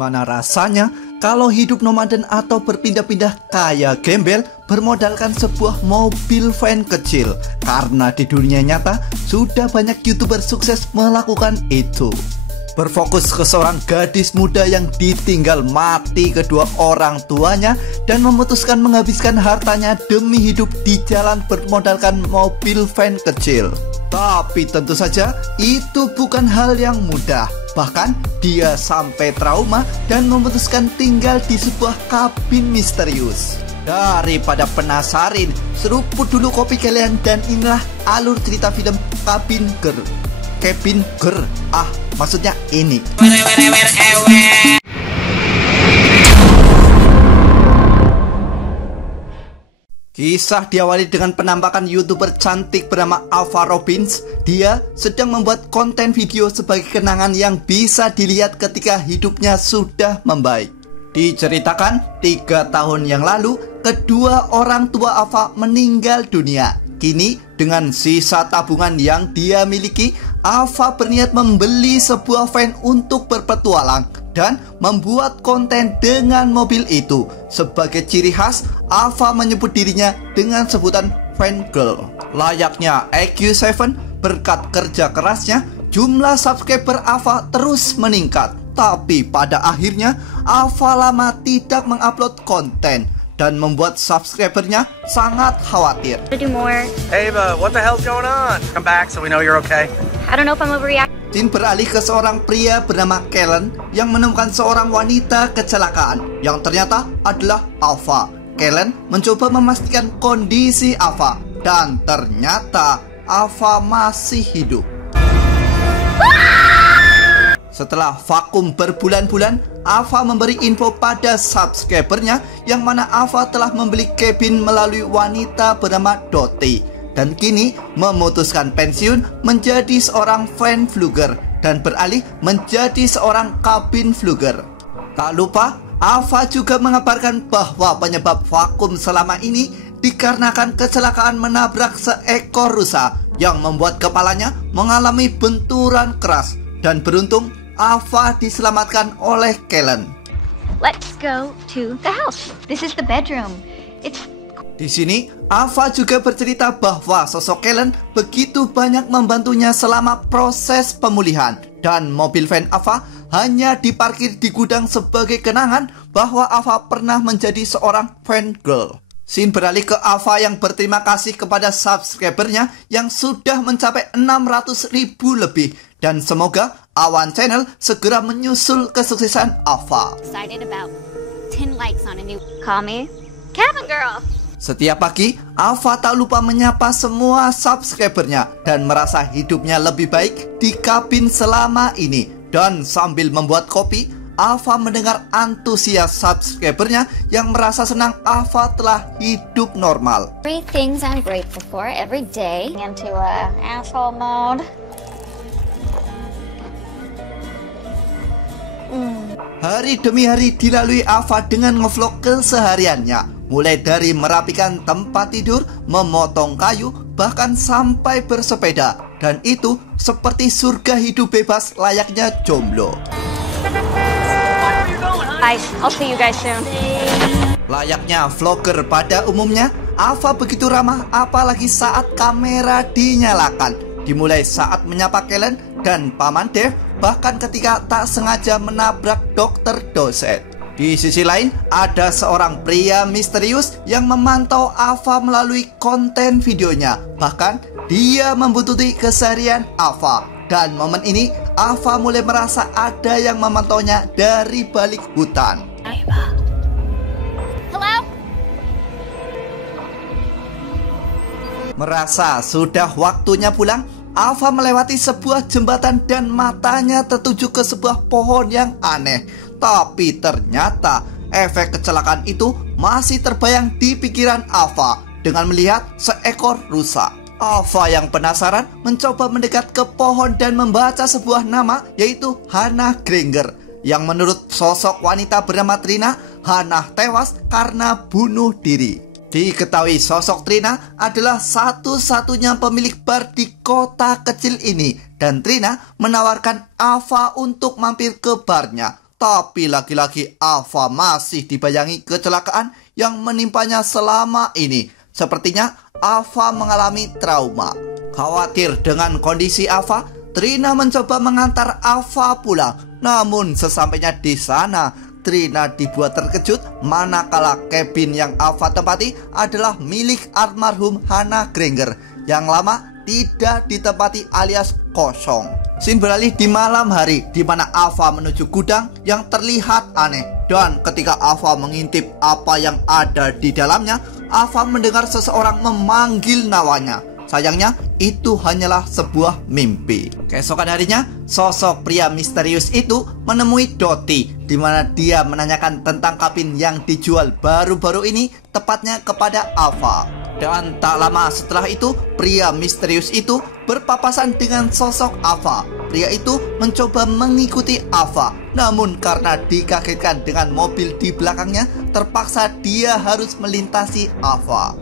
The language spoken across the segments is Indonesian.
Gimana rasanya kalau hidup nomaden atau berpindah-pindah kayak gembel bermodalkan sebuah mobil van kecil? Karena di dunia nyata sudah banyak YouTuber sukses melakukan itu. Berfokus ke seorang gadis muda yang ditinggal mati kedua orang tuanya dan memutuskan menghabiskan hartanya demi hidup di jalan bermodalkan mobil van kecil. Tapi tentu saja itu bukan hal yang mudah. Bahkan dia sampai trauma dan memutuskan tinggal di sebuah kabin misterius. Daripada penasarin, seruput dulu kopi kalian dan inilah alur cerita film Cabin Girl. Cabin Girl, maksudnya ini. Kisah diawali dengan penampakan YouTuber cantik bernama Ava Robbins. Dia sedang membuat konten video sebagai kenangan yang bisa dilihat ketika hidupnya sudah membaik. Diceritakan 3 tahun yang lalu, kedua orang tua Ava meninggal dunia. Kini dengan sisa tabungan yang dia miliki, Ava berniat membeli sebuah van untuk berpetualang dan membuat konten dengan mobil itu. Sebagai ciri khas, Ava menyebut dirinya dengan sebutan Van Girl. Layaknya EQ7, berkat kerja kerasnya, jumlah subscriber Ava terus meningkat. Tapi pada akhirnya, Ava lama tidak mengupload konten dan membuat subscribernya sangat khawatir. Ava, what the hell's going on? Come back so we know you're okay. I don't know if I'm overreacting. Jin beralih ke seorang pria bernama Kellen yang menemukan seorang wanita kecelakaan yang ternyata adalah Ava. Kellen mencoba memastikan kondisi Ava dan ternyata Ava masih hidup. Setelah vakum berbulan-bulan, Ava memberi info pada subscribernya yang mana Ava telah membeli cabin melalui wanita bernama Dottie. Dan kini memutuskan pensiun menjadi seorang van vlogger dan beralih menjadi seorang kabin vlogger. Tak lupa, Ava juga mengabarkan bahwa penyebab vakum selama ini dikarenakan kecelakaan menabrak seekor rusa yang membuat kepalanya mengalami benturan keras. Dan beruntung, Ava diselamatkan oleh Kellen. Let's go to the house. This is the bedroom. Di sini, Ava juga bercerita bahwa sosok Kellen begitu banyak membantunya selama proses pemulihan. Dan mobil van Ava hanya diparkir di gudang sebagai kenangan bahwa Ava pernah menjadi seorang van girl. Scene beralih ke Ava yang berterima kasih kepada subscribernya yang sudah mencapai 600.000 lebih. Dan semoga Awan Channel segera menyusul kesuksesan Ava. Excited about 10 likes on a new call me Cabin Girl. Setiap pagi, Ava tak lupa menyapa semua subscribernya dan merasa hidupnya lebih baik di kabin selama ini. Dan sambil membuat kopi, Ava mendengar antusias subscribernya yang merasa senang Ava telah hidup normal. 3 things I'm grateful for every day. Into asshole mode. Hari demi hari dilalui Ava dengan ngevlog kesehariannya. Mulai dari merapikan tempat tidur, memotong kayu, bahkan sampai bersepeda. Dan itu seperti surga hidup bebas layaknya jomblo. I'll see you guys soon. Layaknya vlogger pada umumnya, Ava begitu ramah apalagi saat kamera dinyalakan. Dimulai saat menyapa Kellen dan Paman Dev, bahkan ketika tak sengaja menabrak dokter dosen. Di sisi lain, ada seorang pria misterius yang memantau Ava melalui konten videonya. Bahkan, dia membuntuti keseharian Ava. Dan momen ini, Ava mulai merasa ada yang memantaunya dari balik hutan. Hello? Merasa sudah waktunya pulang, Ava melewati sebuah jembatan dan matanya tertuju ke sebuah pohon yang aneh. Tapi ternyata efek kecelakaan itu masih terbayang di pikiran Ava dengan melihat seekor rusa. Ava yang penasaran mencoba mendekat ke pohon dan membaca sebuah nama, yaitu Hannah Granger. Yang menurut sosok wanita bernama Trina, Hannah tewas karena bunuh diri. Diketahui sosok Trina adalah satu-satunya pemilik bar di kota kecil ini. Dan Trina menawarkan Ava untuk mampir ke barnya. Tapi lagi-lagi Ava masih dibayangi kecelakaan yang menimpanya selama ini. Sepertinya Ava mengalami trauma. Khawatir dengan kondisi Ava, Trina mencoba mengantar Ava pulang. Namun sesampainya di sana, Trina dibuat terkejut manakala kabin yang Ava tempati adalah milik almarhum Hannah Granger yang lama tidak ditempati alias kosong. Scene beralih di malam hari di mana Ava menuju gudang yang terlihat aneh. Dan ketika Ava mengintip apa yang ada di dalamnya, Ava mendengar seseorang memanggil namanya. Sayangnya itu hanyalah sebuah mimpi. Keesokan harinya, sosok pria misterius itu menemui Dottie, di mana dia menanyakan tentang kabin yang dijual baru-baru ini, tepatnya kepada Ava. Dan tak lama setelah itu, pria misterius itu berpapasan dengan sosok Ava. Pria itu mencoba mengikuti Ava, namun karena dikagetkan dengan mobil di belakangnya, terpaksa dia harus melintasi Ava.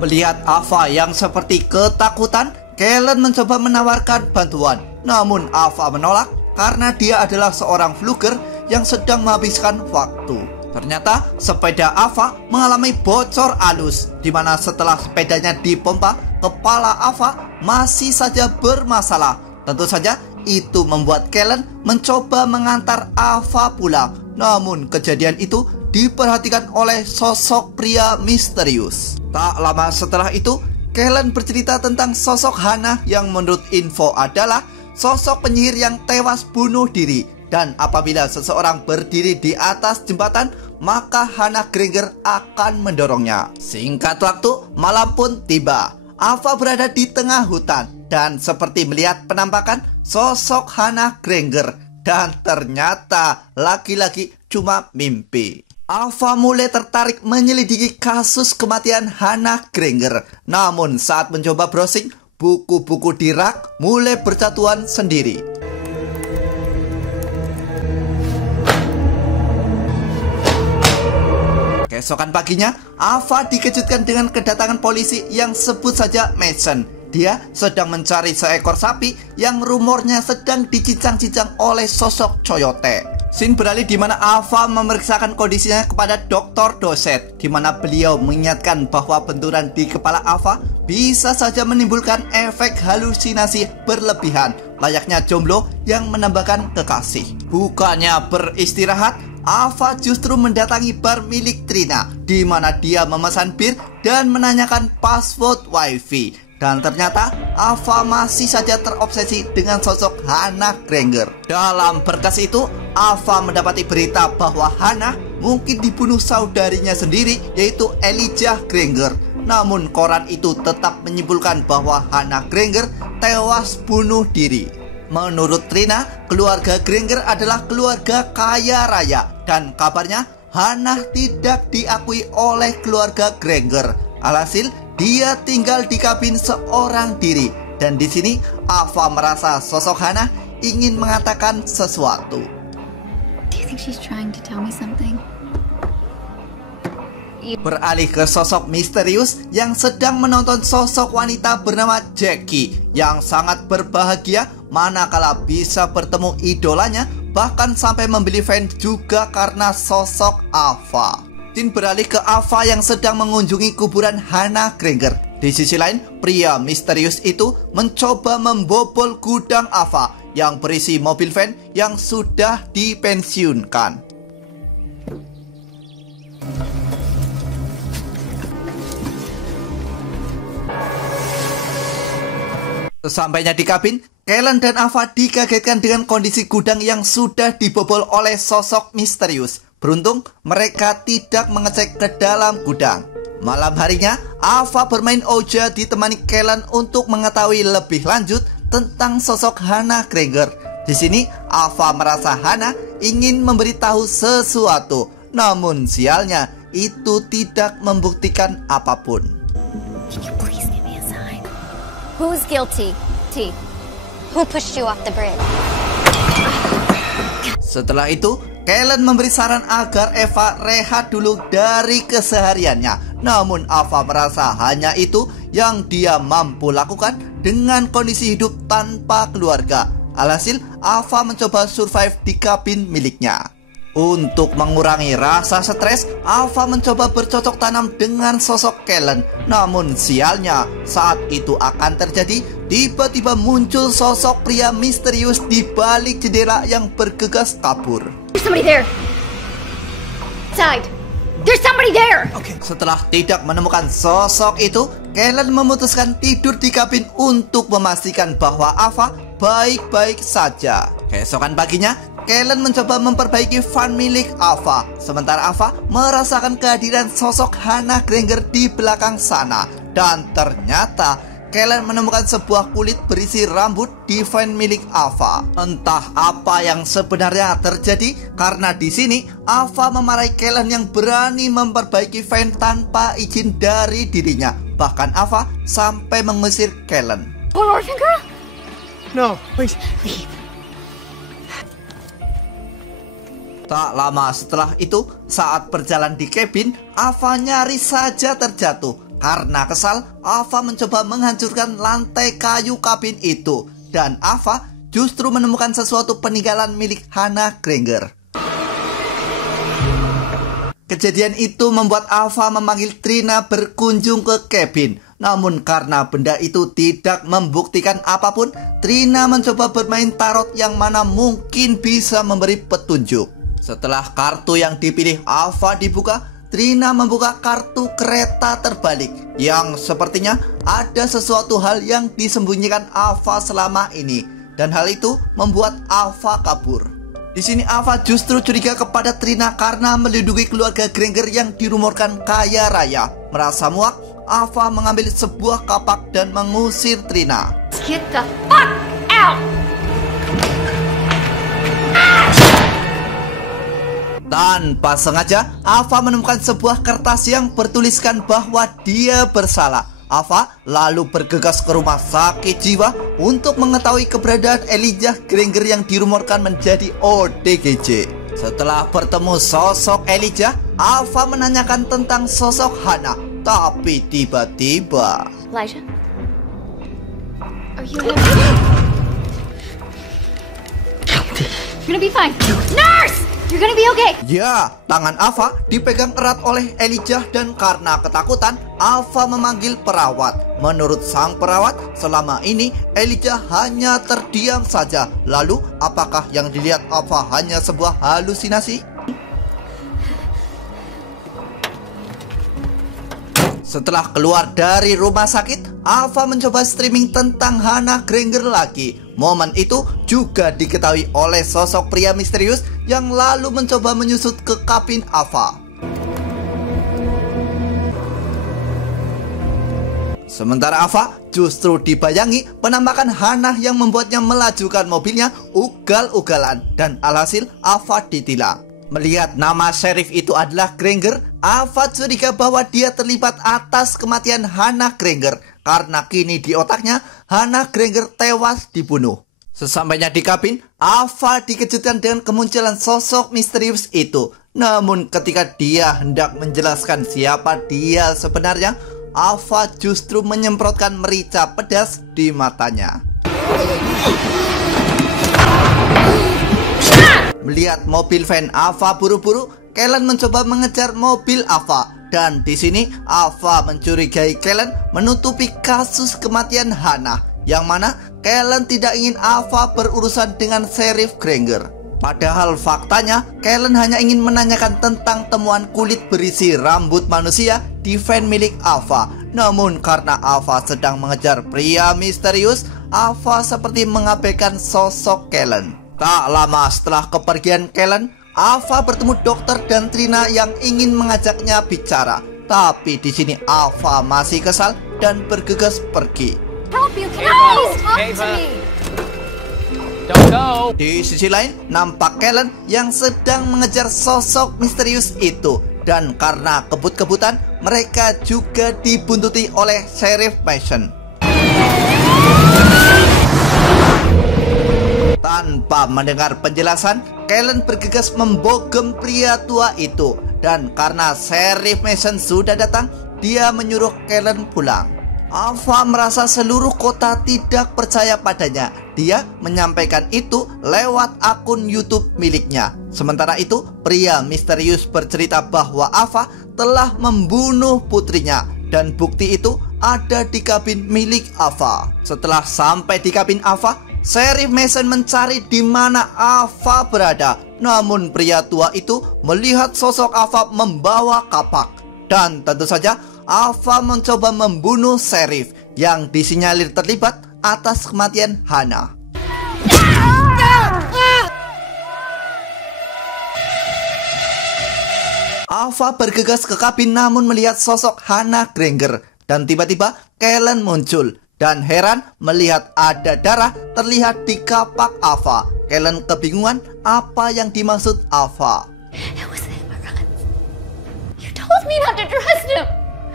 Melihat Ava yang seperti ketakutan, Kellen mencoba menawarkan bantuan. Namun Ava menolak karena dia adalah seorang vlogger yang sedang menghabiskan waktu. Ternyata sepeda Ava mengalami bocor halus, di mana setelah sepedanya dipompa, kepala Ava masih saja bermasalah. Tentu saja itu membuat Kellen mencoba mengantar Ava pulang. Namun kejadian itu diperhatikan oleh sosok pria misterius. Tak lama setelah itu, Kellen bercerita tentang sosok Hannah yang menurut info adalah sosok penyihir yang tewas bunuh diri. Dan apabila seseorang berdiri di atas jembatan, maka Hannah Granger akan mendorongnya. Singkat waktu, malam pun tiba. Ava berada di tengah hutan dan seperti melihat penampakan sosok Hannah Granger. Dan ternyata lagi-lagi cuma mimpi. Ava mulai tertarik menyelidiki kasus kematian Hannah Granger. Namun saat mencoba browsing, buku-buku di rak mulai berjatuhan sendiri. Keesokan paginya, Ava dikejutkan dengan kedatangan polisi yang sebut saja Mason. Dia sedang mencari seekor sapi yang rumornya sedang dicincang-cincang oleh sosok coyote. Scene beralih di mana Ava memeriksakan kondisinya kepada Dr. Doset, di mana beliau mengingatkan bahwa benturan di kepala Ava bisa saja menimbulkan efek halusinasi berlebihan, layaknya jomblo yang menambahkan kekasih. Bukannya beristirahat, Ava justru mendatangi bar milik Trina, di mana dia memesan bir dan menanyakan password wifi. Dan ternyata Ava masih saja terobsesi dengan sosok Hannah Granger. Dalam berkas itu, Ava mendapati berita bahwa Hannah mungkin dibunuh saudarinya sendiri, yaitu Elijah Granger. Namun koran itu tetap menyimpulkan bahwa Hannah Granger tewas bunuh diri. Menurut Trina, keluarga Granger adalah keluarga kaya raya. Dan kabarnya Hannah tidak diakui oleh keluarga Granger. Alhasil, dia tinggal di kabin seorang diri. Dan di sini Ava merasa sosok Hannah ingin mengatakan sesuatu. Do you think she's trying to tell me something? Beralih ke sosok misterius yang sedang menonton sosok wanita bernama Jackie yang sangat berbahagia manakala bisa bertemu idolanya, bahkan sampai membeli fans juga karena sosok Ava. Scene beralih ke Ava yang sedang mengunjungi kuburan Hannah Granger. Di sisi lain, pria misterius itu mencoba membobol gudang Ava yang berisi mobil van yang sudah dipensiunkan. Sesampainya di kabin, Kellen dan Ava dikagetkan dengan kondisi gudang yang sudah dibobol oleh sosok misterius. Beruntung mereka tidak mengecek ke dalam gudang. Malam harinya, Ava bermain Ouija ditemani Kellen untuk mengetahui lebih lanjut tentang sosok Hannah Granger. Di sini, Ava merasa Hannah ingin memberitahu sesuatu. Namun sialnya, itu tidak membuktikan apapun. Can you please give me a sign? Who's guilty? T. Who pushed you off the bridge? Setelah itu, Kellen memberi saran agar Eva rehat dulu dari kesehariannya. Namun Ava merasa hanya itu yang dia mampu lakukan dengan kondisi hidup tanpa keluarga. Alhasil, Ava mencoba survive di kabin miliknya. Untuk mengurangi rasa stres, Ava mencoba bercocok tanam dengan sosok Kellen. Namun sialnya, saat itu akan terjadi, tiba-tiba muncul sosok pria misterius di balik jendela yang bergegas kabur. There's somebody there. Side. There's somebody there. Setelah tidak menemukan sosok itu, Kellen memutuskan tidur di kabin untuk memastikan bahwa Ava baik-baik saja. Keesokan paginya, Kellen mencoba memperbaiki van milik Ava, sementara Ava merasakan kehadiran sosok Hannah Granger di belakang sana. Dan ternyata Kellen menemukan sebuah kulit berisi rambut di van milik Ava. Entah apa yang sebenarnya terjadi, karena di sini Ava memarahi Kellen yang berani memperbaiki van tanpa izin dari dirinya. Bahkan Ava sampai mengusir Kellen. Oh, orphan girl? No, please. Leave. Tak lama setelah itu, saat berjalan di kabin, Ava nyaris saja terjatuh. Karena kesal, Ava mencoba menghancurkan lantai kayu kabin itu. Dan Ava justru menemukan sesuatu peninggalan milik Hannah Granger. Kejadian itu membuat Ava memanggil Trina berkunjung ke kabin. Namun karena benda itu tidak membuktikan apapun, Trina mencoba bermain tarot yang mana mungkin bisa memberi petunjuk. Setelah kartu yang dipilih Ava dibuka, Trina membuka kartu kereta terbalik yang sepertinya ada sesuatu hal yang disembunyikan Ava selama ini. Dan hal itu membuat Ava kabur. Di sini Ava justru curiga kepada Trina karena melindungi keluarga Granger yang dirumorkan kaya raya. Merasa muak, Ava mengambil sebuah kapak dan mengusir Trina. Get the fuck out! Tanpa sengaja, Ava menemukan sebuah kertas yang bertuliskan bahwa dia bersalah. Ava lalu bergegas ke rumah sakit jiwa untuk mengetahui keberadaan Elijah Granger yang dirumorkan menjadi ODGJ. Setelah bertemu sosok Elijah, Ava menanyakan tentang sosok Hannah. Tapi tiba-tiba... Elijah? Are you You're gonna be fine. Nurse! You're gonna be okay. Ya, tangan Ava dipegang erat oleh Elijah dan karena ketakutan, Ava memanggil perawat. Menurut sang perawat, selama ini Elijah hanya terdiam saja. Lalu, apakah yang dilihat Ava hanya sebuah halusinasi? Setelah keluar dari rumah sakit, Ava mencoba streaming tentang Hannah Granger lagi. Momen itu juga diketahui oleh sosok pria misterius yang lalu mencoba menyusut ke kabin Ava. Sementara Ava justru dibayangi penampakan Hannah yang membuatnya melajukan mobilnya ugal-ugalan. Dan alhasil Ava ditilang. Melihat nama sheriff itu adalah Granger, Ava curiga bahwa dia terlibat atas kematian Hannah Granger. Karena kini di otaknya, Hannah Granger tewas dibunuh. Sesampainya di kabin, Ava dikejutkan dengan kemunculan sosok misterius itu. Namun ketika dia hendak menjelaskan siapa dia sebenarnya, Ava justru menyemprotkan merica pedas di matanya. Melihat mobil van Ava buru-buru, Kellen mencoba mengejar mobil Ava. Dan di sini Ava mencurigai Kellen menutupi kasus kematian Hannah, yang mana Kellen tidak ingin Ava berurusan dengan Sheriff Granger. Padahal faktanya Kellen hanya ingin menanyakan tentang temuan kulit berisi rambut manusia di van milik Ava. Namun karena Ava sedang mengejar pria misterius, Ava seperti mengabaikan sosok Kellen. Tak lama setelah kepergian Kellen, Ava bertemu dokter dan Trina yang ingin mengajaknya bicara. Tapi di sini Ava masih kesal dan bergegas pergi. Help you, can you talk to Ava. me? Don't go. Di sisi lain, nampak Kellen yang sedang mengejar sosok misterius itu. Dan karena kebut-kebutan, mereka juga dibuntuti oleh Sheriff Mason. Tanpa mendengar penjelasan, Kellen bergegas membogem pria tua itu. Dan karena Sheriff Mason sudah datang, dia menyuruh Kellen pulang. Ava merasa seluruh kota tidak percaya padanya. Dia menyampaikan itu lewat akun YouTube miliknya. Sementara itu, pria misterius bercerita bahwa Ava telah membunuh putrinya. Dan bukti itu ada di kabin milik Ava. Setelah sampai di kabin Ava, Sheriff Mason mencari di mana Ava berada. Namun pria tua itu melihat sosok Ava membawa kapak. Dan tentu saja Ava mencoba membunuh Sheriff yang disinyalir terlibat atas kematian Hannah. Ava bergegas ke kabin namun melihat sosok Hannah Granger. Dan tiba-tiba Kellen muncul. Dan heran melihat ada darah terlihat di kapak Ava. Kellen kebingungan apa yang dimaksud Ava. It was him, Ron. You told me not to trust him.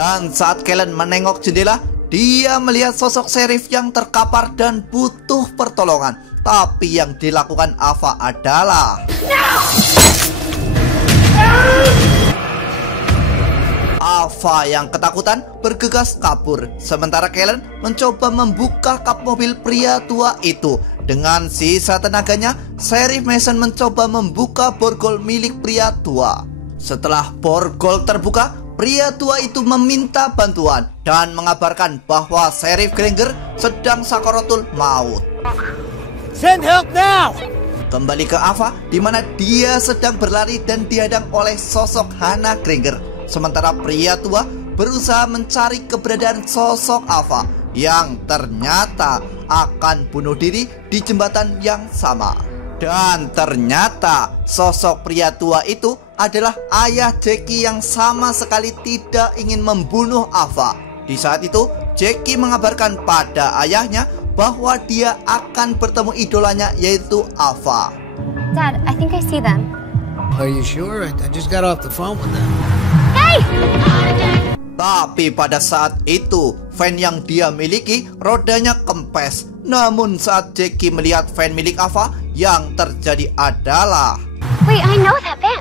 Dan saat Kellen menengok jendela, dia melihat sosok Sheriff yang terkapar dan butuh pertolongan. Tapi yang dilakukan Ava adalah Ava yang ketakutan bergegas kabur. Sementara Kellen mencoba membuka kap mobil pria tua itu. Dengan sisa tenaganya, Sheriff Mason mencoba membuka borgol milik pria tua. Setelah borgol terbuka, pria tua itu meminta bantuan dan mengabarkan bahwa Sheriff Granger sedang sakaratul maut. Send help now! Kembali ke Ava, di mana dia sedang berlari dan dihadang oleh sosok Hannah Granger. Sementara pria tua berusaha mencari keberadaan sosok Ava yang ternyata akan bunuh diri di jembatan yang sama. Dan ternyata sosok pria tua itu adalah ayah Jackie yang sama sekali tidak ingin membunuh Ava. Di saat itu, Jackie mengabarkan pada ayahnya bahwa dia akan bertemu idolanya yaitu Ava. Dad, I think I see them. Are you sure? I just got off the phone with them. Hey! Tapi pada saat itu, van yang dia miliki rodanya kempes. Namun saat Jackie melihat van milik Ava, yang terjadi adalah Wait, I know that van.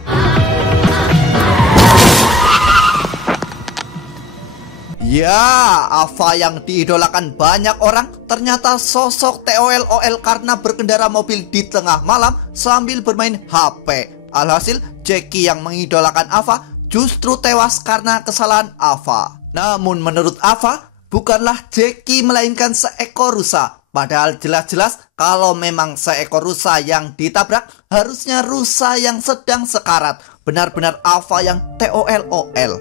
ya, Ava yang diidolakan banyak orang ternyata sosok TOL karena berkendara mobil di tengah malam sambil bermain HP. Alhasil, Jackie yang mengidolakan Ava justru tewas karena kesalahan Ava. Namun menurut Ava, bukanlah Jackie melainkan seekor rusa. Padahal jelas-jelas kalau memang seekor rusa yang ditabrak, harusnya rusa yang sedang sekarat. Benar-benar Ava yang TOL.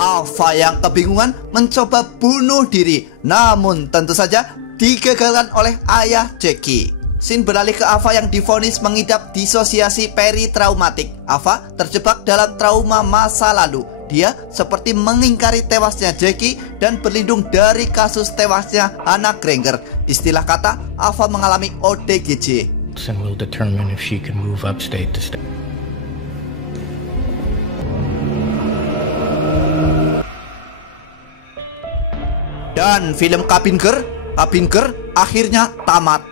Ava yang kebingungan mencoba bunuh diri. Namun tentu saja digagalkan oleh ayah Jackie. Scene beralih ke Ava yang divonis mengidap disosiasi peritraumatik. Ava terjebak dalam trauma masa lalu. Dia seperti mengingkari tewasnya Jackie dan berlindung dari kasus tewasnya Hannah Granger. Istilah kata, Ava mengalami ODGJ. And we'll determine if she can move upstate to stay. Dan film Cabin Girl akhirnya tamat.